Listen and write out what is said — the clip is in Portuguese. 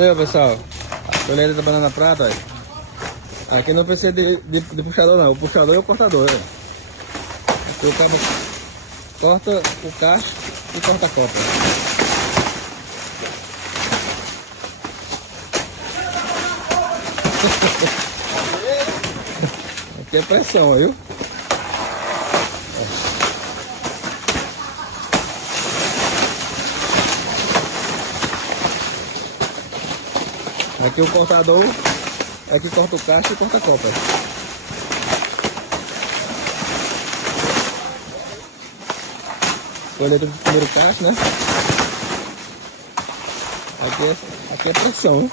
Aí, pessoal, a colheita da banana prata, ó. Aqui não precisa de puxador não, o puxador é o cortador, ó. Aqui o cabo corta o cacho e corta a copa. Aqui é pressão, viu? Aqui o cortador, aqui corta o cacho e corta a copa. Colheita do primeiro cacho, né? Aqui é pressão, hein?